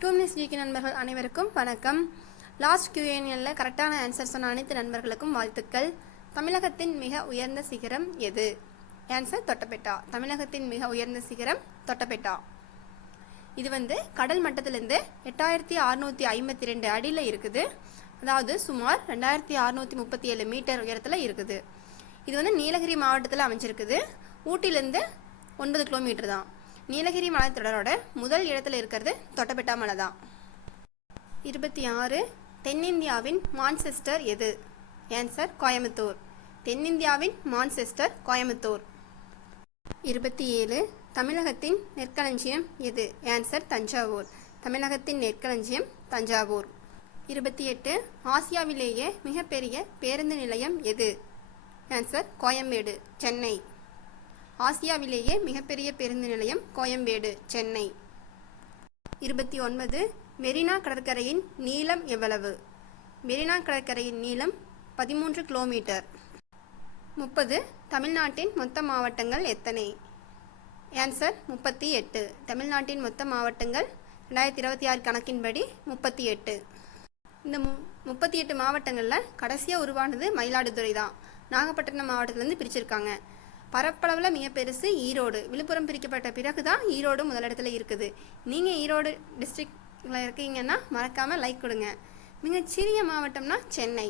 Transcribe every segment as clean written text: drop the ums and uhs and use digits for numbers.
2 minutes GK நண்பர்கள் அனைவருக்கும் வணக்கம். லாஸ்ட் Q&Aல கரெக்டான ஆன்சர் சொன்ன அனைத்து நண்பர்களுக்கும் வாழ்த்துக்கள். தமிழகத்தின் மிக உயர்ந்த சிகரம் எது? ஆன்சர் தொட்டபெட்டா. தமிழகத்தின் மிக உயர்ந்த சிகரம் தொட்டபெட்டா. இது கடல் மட்டத்திலிருந்து 8652 அடியில் இருக்குது. அதாவது சுமார் 2637 மீட்டர் உயரத்தில் இருக்குது. இது நீலகிரி மாவட்டத்தில் அமைஞ்சிருக்குது. ஊட்டியிலேருந்து 9 கிலோமீட்டர் தான். நீலகிரி மலைத்தொடரோட முதல் இடத்துல இருக்கிறது தொட்டபெட்டா மலை தான். 26. தென்னிந்தியாவின் மான்செஸ்டர் எது? ஆன்சர் கோயம்புத்தூர். தென்னிந்தியாவின் மான்செஸ்டர் கோயம்புத்தூர். 27. தமிழகத்தின் நெற்களஞ்சியம் எது? ஆன்சர் தஞ்சாவூர். தமிழகத்தின் நெற்களஞ்சியம் தஞ்சாவூர். 28. ஆசியாவிலேயே மிகப்பெரிய பேருந்து நிலையம் எது? ஆன்சர் கோயம்பேடு, சென்னை. ஆசியாவிலேயே மிகப்பெரிய பேருந்து நிலையம் கோயம்பேடு, சென்னை. 29. மெரினா கடற்கரையின் நீளம் எவ்வளவு? மெரினா கடற்கரையின் நீளம் 13 கிலோமீட்டர். 30. தமிழ்நாட்டின் மொத்த மாவட்டங்கள் எத்தனை? ஆன்சர் 38. தமிழ்நாட்டின் மொத்த மாவட்டங்கள் 2026 கணக்கின்படி 38. இந்த 38 மாவட்டங்களில் கடைசியாக உருவானது மயிலாடுதுறை தான். நாகப்பட்டினம் மாவட்டத்திலேருந்து பிரிச்சிருக்காங்க. பரப்பளவில் மிக பெருசு ஈரோடு. விழுப்புரம் பிரிக்கப்பட்ட பிறகு தான் ஈரோடு முதலிடத்தில் இருக்குது. நீங்கள் ஈரோடு டிஸ்ட்ரிக்டில் இருக்கீங்கன்னா மறக்காமல் லைக் கொடுங்க. மிகச்சிறிய மாவட்டம்னா சென்னை.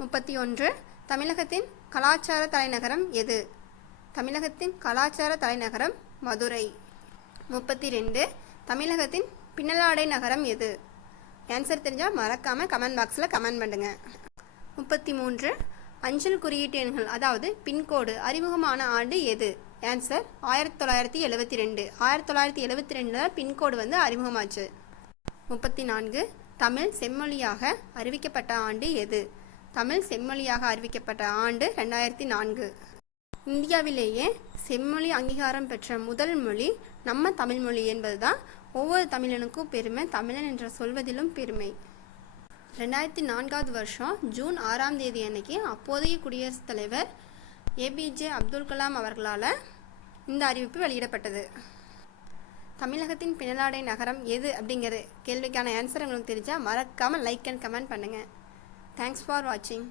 31. தமிழகத்தின் கலாச்சார தலைநகரம் எது? தமிழகத்தின் கலாச்சார தலைநகரம் மதுரை. 32. தமிழகத்தின் பின்னலாடை நகரம் எது? ஆன்சர் தெரிஞ்சால் மறக்காமல் கமெண்ட் பாக்ஸில் கமெண்ட் பண்ணுங்க. 33. அஞ்சல் குறியீட்டு எண்கள் அதாவது பின்கோடு அறிமுகமான ஆண்டு எது? ஆன்சர் 1972. 1972 பின்கோடு அறிமுகமாச்சு. 34. தமிழ் செம்மொழியாக அறிவிக்கப்பட்ட ஆண்டு எது? தமிழ் செம்மொழியாக அறிவிக்கப்பட்ட ஆண்டு 2004. இந்தியாவிலேயே செம்மொழி அங்கீகாரம் பெற்ற முதல் மொழி நம்ம தமிழ்மொழி என்பதுதான் ஒவ்வொரு தமிழனுக்கும் பெருமை. தமிழன் என்று சொல்வதிலும் பெருமை. 2004 வருஷம் ஜூன் 6ஆம் தேதி அன்னைக்கு அப்போதைய குடியரசுத் தலைவர் APJ அப்துல் கலாம் அவர்களால் இந்த அறிவிப்பு வெளியிடப்பட்டது. தமிழகத்தின் பின்னலாடை நகரம் எது அப்படிங்கிற கேள்விக்கான ஆன்சர் உங்களுக்கு தெரிஞ்சால் மறக்காமல் லைக் அண்ட் கமெண்ட் பண்ணுங்கள். தேங்க்ஸ் ஃபார் வாட்சிங்.